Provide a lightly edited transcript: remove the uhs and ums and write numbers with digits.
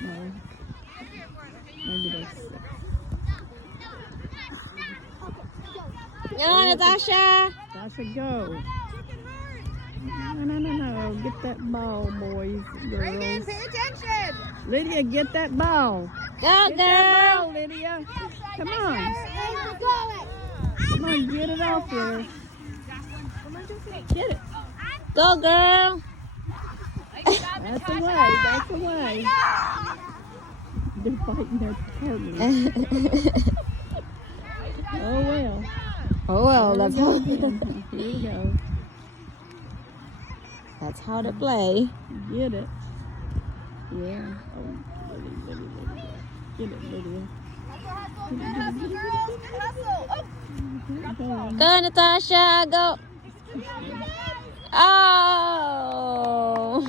No. Maybe that's. No, Natasha. Tasha, go. No. Get that ball, boys, girls. Reagan, pay attention. Lydia, get that ball. Go, Get that girl. ball, Lydia. Come on. Come on, get it off there. Get it. Go, girl. That's the way. That's the way. They're fighting their partners. Oh, well. Oh, well, There that's we go how, again. Here we go. that's how to play. Get it. Yeah. Oh, Lydia. Get it, Lydia. Go on. Go, Natasha. Go. Oh.